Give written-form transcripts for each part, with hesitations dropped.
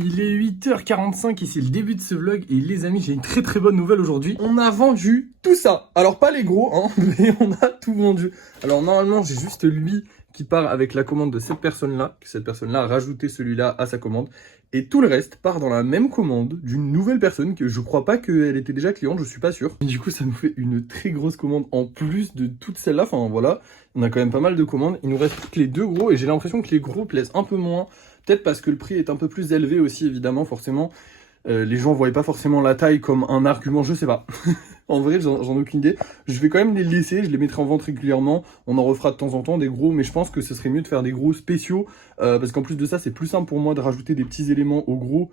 Il est 8h45 et c'est le début de ce vlog. Et les amis, j'ai une très bonne nouvelle aujourd'hui. On a vendu tout ça. Alors pas les gros, hein, mais on a tout vendu. Alors normalement, j'ai juste lui qui part avec la commande de cette personne-là. Cette personne-là a rajouté celui-là à sa commande. Et tout le reste part dans la même commande d'une nouvelle personne que je crois pas qu'elle était déjà cliente, je suis pas sûr. Et du coup, ça nous fait une très grosse commande en plus de toutes celles-là. Enfin voilà, on a quand même pas mal de commandes. Il nous reste plus que les deux gros et j'ai l'impression que les gros plaisent un peu moins. Peut-être parce que le prix est un peu plus élevé aussi, évidemment, forcément. Les gens ne voyaient pas forcément la taille comme un argument, je sais pas. En vrai, j'en ai aucune idée. Je vais quand même les laisser, je les mettrai en vente régulièrement. On en refera de temps en temps des gros, mais je pense que ce serait mieux de faire des gros spéciaux. Parce qu'en plus de ça, c'est plus simple pour moi de rajouter des petits éléments aux gros.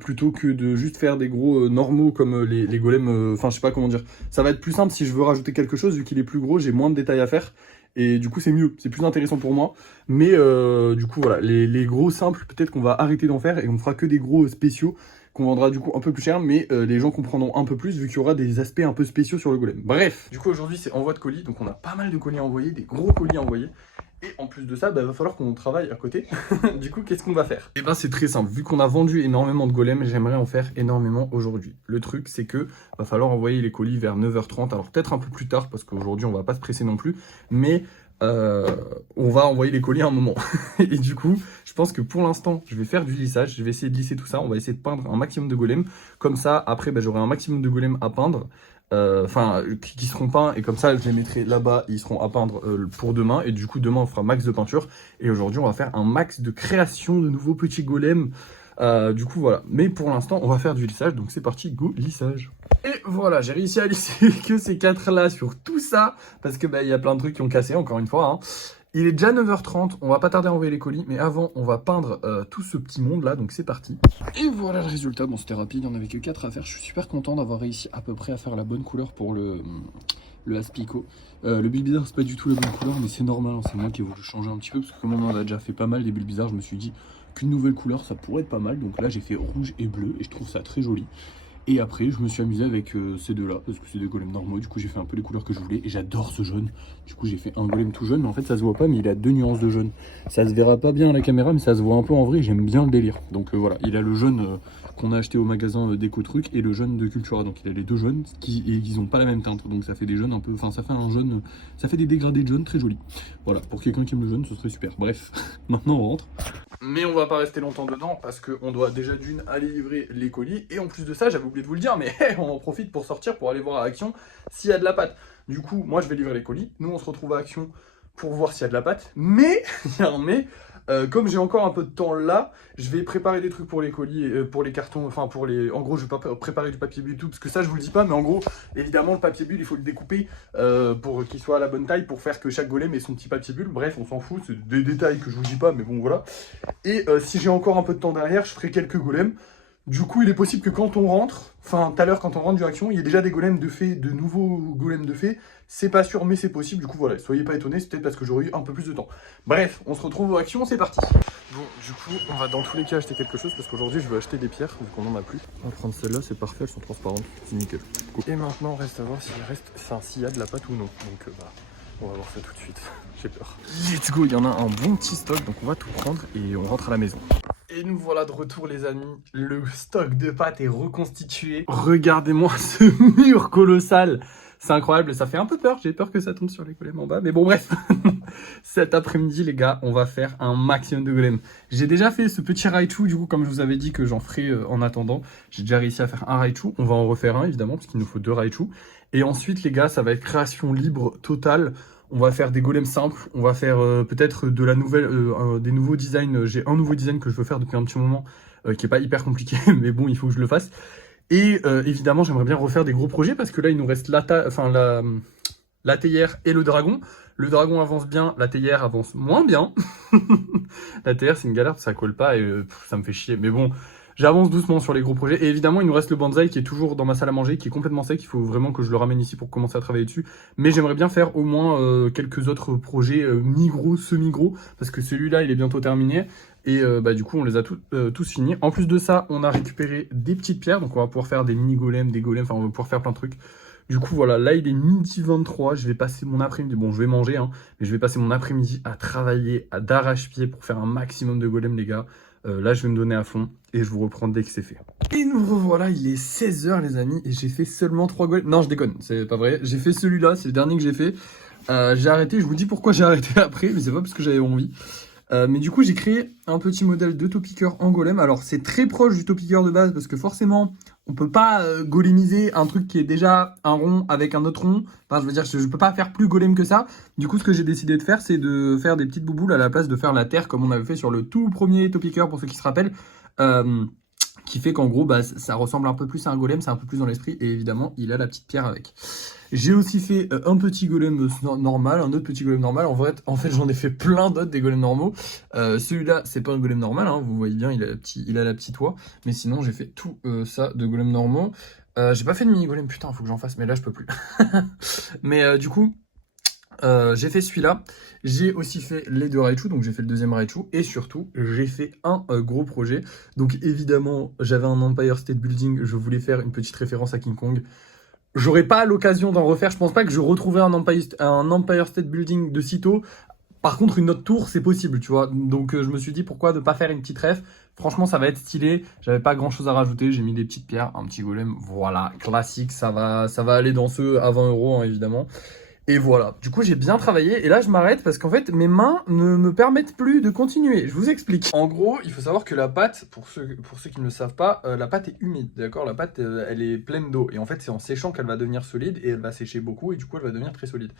Plutôt que de juste faire des gros normaux comme les golems, enfin je sais pas comment dire. Ça va être plus simple si je veux rajouter quelque chose, vu qu'il est plus gros, j'ai moins de détails à faire. Et du coup c'est mieux, c'est plus intéressant pour moi. Mais du coup voilà, les gros simples, peut-être qu'on va arrêter d'en faire et on fera que des gros spéciaux qu'on vendra du coup un peu plus cher, mais les gens comprendront un peu plus vu qu'il y aura des aspects un peu spéciaux sur le golem. Bref, du coup aujourd'hui c'est envoi de colis, donc on a pas mal de colis à envoyer, des gros colis à envoyer. Et en plus de ça, il va falloir qu'on travaille à côté. Du coup, qu'est-ce qu'on va faire? Et ben c'est très simple, vu qu'on a vendu énormément de golems, j'aimerais en faire énormément aujourd'hui. Le truc, c'est que va falloir envoyer les colis vers 9h30, alors peut-être un peu plus tard, parce qu'aujourd'hui, on va pas se presser non plus, mais on va envoyer les colis à un moment. Et du coup, je pense que pour l'instant, je vais faire du lissage, je vais essayer de lisser tout ça, on va essayer de peindre un maximum de golems. Comme ça, après, j'aurai un maximum de golems à peindre. Qui seront peints et comme ça je les mettrai là-bas, ils seront à peindre pour demain et du coup demain on fera max de peinture et aujourd'hui on va faire un max de création de nouveaux petits golems. Du coup voilà, mais pour l'instant on va faire du lissage, donc c'est parti, go lissage. Et voilà, j'ai réussi à lisser que ces quatre là sur tout ça parce que il y a plein de trucs qui ont cassé encore une fois, hein. Il est déjà 9h30, on va pas tarder à envoyer les colis, mais avant, on va peindre tout ce petit monde-là, donc c'est parti. Et voilà le résultat, bon c'était rapide, il n'y en avait que 4 à faire, je suis super content d'avoir réussi à peu près à faire la bonne couleur pour le Aspico. Le Bulle Bizarre, c'est pas du tout la bonne couleur, mais c'est normal, hein, c'est moi qui ai voulu changer un petit peu, parce que comme on en a déjà fait pas mal des Bulles Bizarres, je me suis dit qu'une nouvelle couleur, ça pourrait être pas mal, donc là j'ai fait rouge et bleu, et je trouve ça très joli. Et après, je me suis amusé avec ces deux-là, parce que c'est des golems normaux. Du coup, j'ai fait un peu les couleurs que je voulais. Et j'adore ce jaune. Du coup, j'ai fait un golem tout jaune. Mais en fait, ça se voit pas, mais il a 2 nuances de jaune. Ça se verra pas bien à la caméra, mais ça se voit un peu en vrai. J'aime bien le délire. Donc voilà, il a le jaune qu'on a acheté au magasin Déco Truc et le jaune de Cultura. Donc il a les deux jaunes et ils ont pas la même teinte. Donc ça fait des jaunes un peu... Enfin, ça fait un jaune... Ça fait des dégradés de jaune très jolis. Voilà, pour quelqu'un qui aime le jaune, ce serait super. Bref, maintenant on rentre. Mais on va pas rester longtemps dedans parce qu'on doit déjà d'une aller livrer les colis. Et en plus de ça, j'avais oublié de vous le dire, mais on en profite pour sortir, pour aller voir à Action s'il y a de la pâte. Du coup, moi je vais livrer les colis. Nous on se retrouve à Action pour voir s'il y a de la pâte. Mais, il y a un mais, comme j'ai encore un peu de temps là, je vais préparer des trucs pour les colis, pour les cartons, enfin pour les... En gros, je vais pas préparer du papier bulle et tout, parce que ça je vous le dis pas, mais en gros, évidemment, le papier bulle, il faut le découper pour qu'il soit à la bonne taille, pour faire que chaque golem ait son petit papier bulle. Bref, on s'en fout, c'est des détails que je vous dis pas, mais bon, voilà. Et si j'ai encore un peu de temps derrière, je ferai quelques golems. Du coup, il est possible que quand on rentre, enfin tout à l'heure quand on rentre du Action, il y ait déjà des golems de fée, de nouveaux golems de fée. C'est pas sûr, mais c'est possible. Du coup, voilà, soyez pas étonnés, c'est peut-être parce que j'aurais eu un peu plus de temps. Bref, on se retrouve au Action, c'est parti. Bon, du coup, on va dans tous les cas acheter quelque chose parce qu'aujourd'hui, je veux acheter des pierres vu qu'on en a plus. On va prendre celle-là, c'est parfait, elles sont transparentes, c'est nickel. Cool. Et maintenant, on reste à voir s'il y a de la pâte ou non. Donc, on va voir ça tout de suite. J'ai peur. Let's go, il y en a un bon petit stock, donc on va tout prendre et on rentre à la maison. Et nous voilà de retour les amis, le stock de pâtes est reconstitué. Regardez-moi ce mur colossal, c'est incroyable et ça fait un peu peur, j'ai peur que ça tombe sur les golems en bas, mais bon bref. Cet après-midi les gars, on va faire un maximum de golems. J'ai déjà fait ce petit Raichu, du coup comme je vous avais dit que j'en ferai en attendant, j'ai déjà réussi à faire un Raichu, on va en refaire un évidemment parce qu'il nous faut 2 Raichu. Et ensuite les gars, ça va être création libre totale. On va faire des golems simples, on va faire peut-être de la nouvelle, des nouveaux designs. J'ai un nouveau design que je veux faire depuis un petit moment, qui est pas hyper compliqué, mais bon, il faut que je le fasse. Et évidemment, j'aimerais bien refaire des gros projets, parce que là, il nous reste la théière et le dragon. Le dragon avance bien, la théière avance moins bien. La théière, c'est une galère, ça colle pas et ça me fait chier. Mais bon, j'avance doucement sur les gros projets. Et évidemment, il nous reste le bonsaï qui est toujours dans ma salle à manger, qui est complètement sec. Il faut vraiment que je le ramène ici pour commencer à travailler dessus. Mais j'aimerais bien faire au moins quelques autres projets mi-gros, semi-gros, parce que celui-là, il est bientôt terminé. Et du coup, on les a tous finis. En plus de ça, on a récupéré des petites pierres. Donc, on va pouvoir faire des mini-golems, des golems. Enfin, on va pouvoir faire plein de trucs. Du coup, voilà, là, il est midi 23. Je vais passer mon après-midi. Bon, je vais manger, hein, mais je vais passer mon après-midi à travailler d'arrache-pied pour faire un maximum de golems, les gars. Là, je vais me donner à fond et je vous reprends dès que c'est fait. Et nous revoilà, il est 16h les amis et j'ai fait seulement 3 golems. Non, je déconne, c'est pas vrai. J'ai fait celui-là, c'est le dernier que j'ai fait. J'ai arrêté, je vous dis pourquoi j'ai arrêté après, mais c'est pas parce que j'avais envie. Mais du coup, j'ai créé un petit modèle de topiqueur en golem. Alors, c'est très proche du topiqueur de base parce que forcément, on peut pas golémiser un truc qui est déjà un rond avec un autre rond. Enfin, je veux dire, je peux pas faire plus golem que ça. Du coup, ce que j'ai décidé de faire, c'est de faire des petites bouboules à la place de faire la terre comme on avait fait sur le tout premier topiqueur, pour ceux qui se rappellent. Qui fait qu'en gros, bah, ça ressemble un peu plus à un golem, c'est un peu plus dans l'esprit, et évidemment, il a la petite pierre avec. J'ai aussi fait un petit golem normal, un autre petit golem normal. En fait j'en ai fait plein d'autres des golems normaux. Celui-là, c'est pas un golem normal, hein, vous voyez bien, il a la petite oie. Mais sinon, j'ai fait tout ça de golems normaux. J'ai pas fait de mini-golem, putain, faut que j'en fasse, mais là, je peux plus. Mais du coup, j'ai fait celui-là, j'ai aussi fait les deux Raichu, donc j'ai fait le deuxième Raichu, et surtout, j'ai fait un gros projet. Donc évidemment, j'avais un Empire State Building, je voulais faire une petite référence à King Kong. J'aurais pas l'occasion d'en refaire, je pense pas que je retrouverai un Empire State Building de sitôt. Par contre, une autre tour, c'est possible, tu vois. Donc je me suis dit, pourquoi ne pas faire une petite ref. Franchement, ça va être stylé. J'avais pas grand chose à rajouter. J'ai mis des petites pierres, un petit golem. Voilà, classique. Ça va aller dans ceux à 20 €, hein, évidemment. Et voilà, du coup j'ai bien travaillé et là je m'arrête parce qu'en fait mes mains ne me permettent plus de continuer, je vous explique. En gros, il faut savoir que la pâte, pour ceux qui ne le savent pas, la pâte est humide, d'accord. La pâte elle est pleine d'eau et en fait c'est en séchant qu'elle va devenir solide et elle va sécher beaucoup et du coup elle va devenir très solide.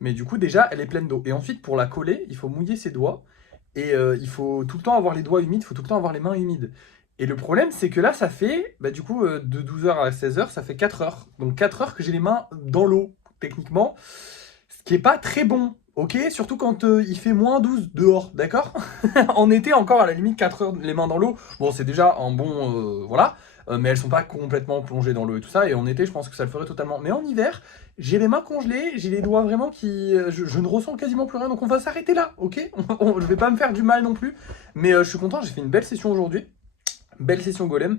Mais du coup déjà elle est pleine d'eau et ensuite pour la coller, il faut mouiller ses doigts et il faut tout le temps avoir les doigts humides, il faut tout le temps avoir les mains humides. Et le problème c'est que là ça fait, bah, du coup de 12h à 16h ça fait 4 heures. Donc 4 heures que j'ai les mains dans l'eau. Techniquement, ce qui est pas très bon, ok? Surtout quand il fait moins 12 dehors, d'accord? En été, encore à la limite 4 heures les mains dans l'eau, bon, c'est déjà un bon, voilà, mais elles sont pas complètement plongées dans l'eau et tout ça, et en été, je pense que ça le ferait totalement. Mais en hiver, j'ai les mains congelées, j'ai les doigts vraiment qui... je ne ressens quasiment plus rien, donc on va s'arrêter là, ok? Je vais pas me faire du mal non plus, mais je suis content, j'ai fait une belle session aujourd'hui, belle session golem,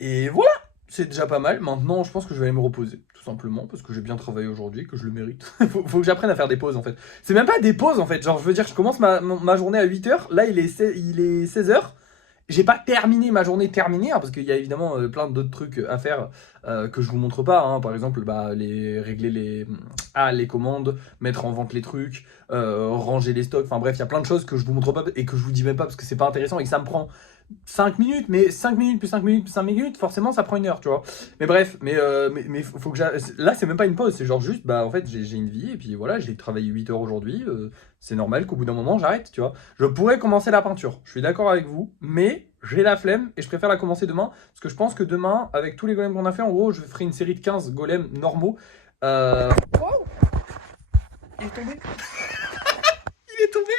et voilà! C'est déjà pas mal. Maintenant, je pense que je vais aller me reposer, tout simplement, parce que j'ai bien travaillé aujourd'hui, que je le mérite. faut que j'apprenne à faire des pauses, en fait. C'est même pas des pauses, en fait. Genre, je veux dire, je commence ma journée à 8h. Là, il est 16h. J'ai pas terminé ma journée terminée, hein, parce qu'il y a évidemment plein d'autres trucs à faire que je vous montre pas. Hein. Par exemple, bah, régler les commandes, mettre en vente les trucs, ranger les stocks. Enfin bref, il y a plein de choses que je vous montre pas et que je vous dis même pas parce que c'est pas intéressant et que ça me prend 5 minutes, mais 5 minutes plus 5 minutes plus 5 minutes, forcément ça prend 1 heure, tu vois. Mais bref, mais faut que là c'est même pas une pause, c'est genre juste, bah en fait j'ai une vie et puis voilà, j'ai travaillé 8 heures aujourd'hui, c'est normal qu'au bout d'un moment j'arrête, tu vois. Je pourrais commencer la peinture, je suis d'accord avec vous, mais j'ai la flemme et je préfère la commencer demain, parce que je pense que demain, avec tous les golems qu'on a fait, en gros, je ferai une série de 15 golems normaux. Wow, il est tombé. Il est tombé.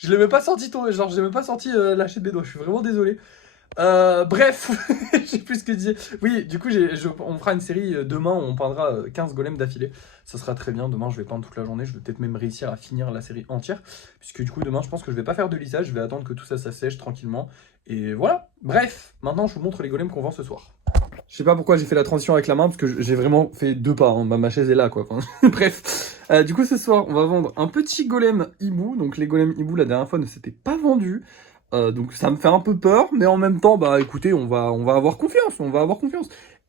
Je l'ai même pas senti tomber, genre je l'ai même pas senti lâcher de mes doigts, je suis vraiment désolé. Bref, je sais plus ce que je disais. Oui, du coup, on fera une série demain où on peindra 15 golems d'affilée. Ça sera très bien. Demain, je vais peindre toute la journée. Je vais peut-être même réussir à finir la série entière. Puisque du coup, demain, je pense que je vais pas faire de lissage. Je vais attendre que tout ça sèche tranquillement. Et voilà. Bref, maintenant, je vous montre les golems qu'on vend ce soir. Je sais pas pourquoi j'ai fait la transition avec la main, parce que j'ai vraiment fait 2 pas. Hein. Ma chaise est là, quoi. Enfin, bref. Du coup, ce soir, on va vendre un petit golem hibou. Donc, les golems hibou, la dernière fois, ne s'étaient pas vendus. Donc ça me fait un peu peur, mais en même temps, bah écoutez, on va avoir confiance,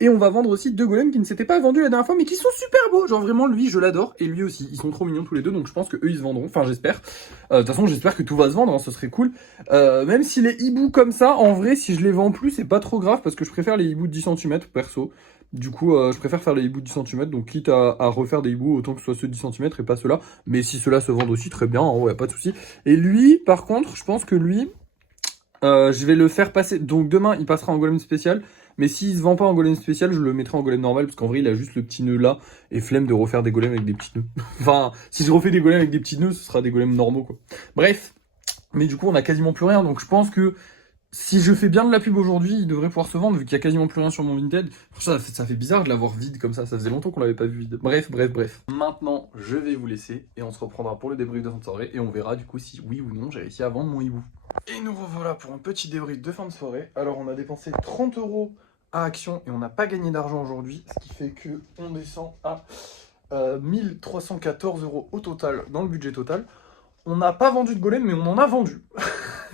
Et on va vendre aussi 2 golems qui ne s'étaient pas vendus la dernière fois, mais qui sont super beaux. Genre vraiment, lui, je l'adore, et lui aussi. Ils sont trop mignons tous les deux, donc je pense que eux ils se vendront. Enfin, j'espère. De toute façon, j'espère que tout va se vendre, hein, ce serait cool. Même si les hiboux comme ça, en vrai, si je les vends plus, c'est pas trop grave, parce que je préfère les hiboux de 10 cm, perso. Du coup, je préfère faire les hiboux de 10 cm, donc quitte à refaire des hiboux, autant que ce soit ceux de 10 cm et pas ceux-là. Mais si ceux-là se vendent aussi, très bien, hein, ouais, pas de souci. Et lui, par contre, je pense que lui... je vais le faire passer, donc demain il passera en golem spécial, mais s'il se vend pas en golem spécial, je le mettrai en golem normal, parce qu'en vrai il a juste le petit nœud là, et flemme de refaire des golems avec des petits nœuds. Enfin, si je refais des golems avec des petits nœuds, ce sera des golems normaux quoi. Bref, mais du coup on a quasiment plus rien, donc je pense que si je fais bien de la pub aujourd'hui, il devrait pouvoir se vendre, vu qu'il y a quasiment plus rien sur mon Vinted. Ça fait bizarre de l'avoir vide comme ça faisait longtemps qu'on l'avait pas vu vide. Bref. Maintenant, je vais vous laisser, et on se reprendra pour le débrief de fin de soirée, et on verra du coup si oui ou non j'ai réussi à vendre mon hibou. Et nous revoilà pour un petit débrief de fin de soirée. Alors on a dépensé 30 € à Action, et on n'a pas gagné d'argent aujourd'hui, ce qui fait que on descend à 1314 € au total, dans le budget total. On n'a pas vendu de golem, mais on en a vendu.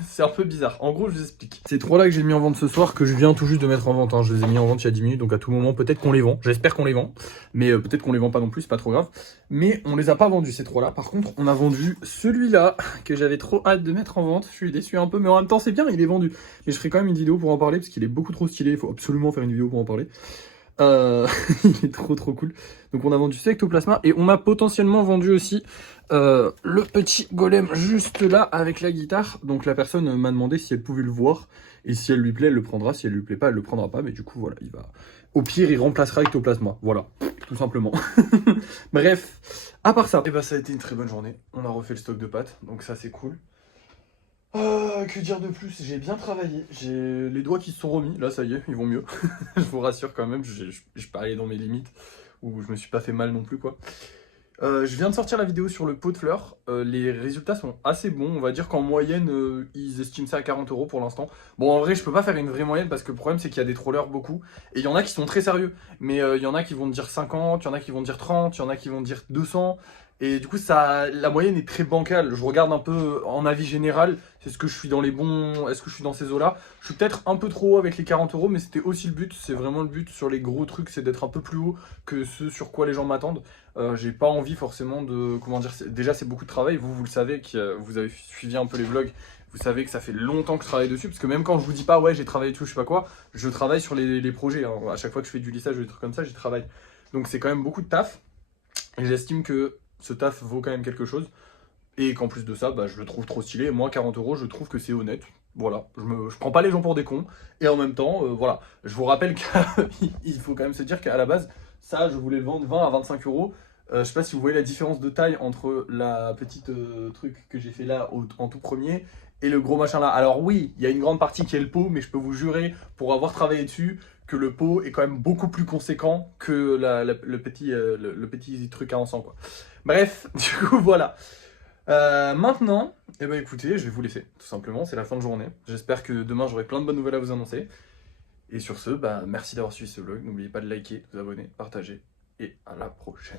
c'est un peu bizarre. En gros, je vous explique. Ces 3 là que j'ai mis en vente ce soir, que je viens tout juste de mettre en vente, hein. Je les ai mis en vente il y a 10 minutes, donc à tout moment, peut-être qu'on les vend. J'espère qu'on les vend, mais peut-être qu'on les vend pas non plus, c'est pas trop grave. Mais on les a pas vendus ces 3 là. Par contre, on a vendu celui-là, que j'avais trop hâte de mettre en vente. Je suis déçu un peu, mais en même temps, c'est bien, il est vendu. Mais je ferai quand même une vidéo pour en parler, parce qu'il est beaucoup trop stylé, il faut absolument faire une vidéo pour en parler. Il est trop cool. Donc on a vendu ce ectoplasma et on a potentiellement vendu aussi le petit golem juste là avec la guitare. Donc la personne m'a demandé si elle pouvait le voir et si elle lui plaît, elle le prendra. Si elle lui plaît pas, elle le prendra pas. Mais du coup voilà, il va. Au pire, il remplacera ectoplasma. Voilà, tout simplement. Bref, à part ça, et bah ça a été une très bonne journée. On a refait le stock de pâtes, donc ça c'est cool. Que dire de plus? J'ai bien travaillé, j'ai les doigts qui se sont remis, là ça y est, ils vont mieux. Je vous rassure quand même, je pas allé dans mes limites, ou je me suis pas fait mal non plus quoi. Je viens de sortir la vidéo sur le pot de fleurs, les résultats sont assez bons, on va dire qu'en moyenne, ils estiment ça à 40 € pour l'instant. Bon en vrai je peux pas faire une vraie moyenne parce que le problème c'est qu'il y a des trollers beaucoup, et il y en a qui sont très sérieux, mais il y en a qui vont dire 50, il y en a qui vont dire 30, il y en a qui vont dire 200, et du coup ça, la moyenne est très bancale. Je regarde un peu en avis général, est-ce que je suis dans les bons, est-ce que je suis dans ces eaux-là? Je suis peut-être un peu trop haut avec les 40 €, mais c'était aussi le but, c'est vraiment le but sur les gros trucs, c'est d'être un peu plus haut que ce sur quoi les gens m'attendent. J'ai pas envie forcément de, comment dire, déjà c'est beaucoup de travail, vous le savez, vous avez suivi un peu les vlogs, vous savez que ça fait longtemps que je travaille dessus, parce que même quand je vous dis pas ouais j'ai travaillé dessus, je sais pas quoi, je travaille sur les projets, hein. À chaque fois que je fais du lissage ou des trucs comme ça, j'y travaille. Donc c'est quand même beaucoup de taf, et j'estime que ce taf vaut quand même quelque chose, et qu'en plus de ça, bah, je le trouve trop stylé, et moi 40 € je trouve que c'est honnête. Voilà, je prends pas les gens pour des cons, et en même temps, voilà, je vous rappelle qu'il faut quand même se dire qu'à la base, ça je voulais le vendre 20 à 25 €. Je sais pas si vous voyez la différence de taille entre la petite truc que j'ai fait là en tout premier et le gros machin là. Alors oui, il y a une grande partie qui est le pot, mais je peux vous jurer, pour avoir travaillé dessus, que le pot est quand même beaucoup plus conséquent que le petit truc à encens quoi. Bref, du coup voilà. Maintenant, eh ben écoutez, je vais vous laisser, tout simplement, c'est la fin de journée. J'espère que demain j'aurai plein de bonnes nouvelles à vous annoncer. Et sur ce, bah, merci d'avoir suivi ce vlog. N'oubliez pas de liker, de vous abonner, partager, et à la prochaine.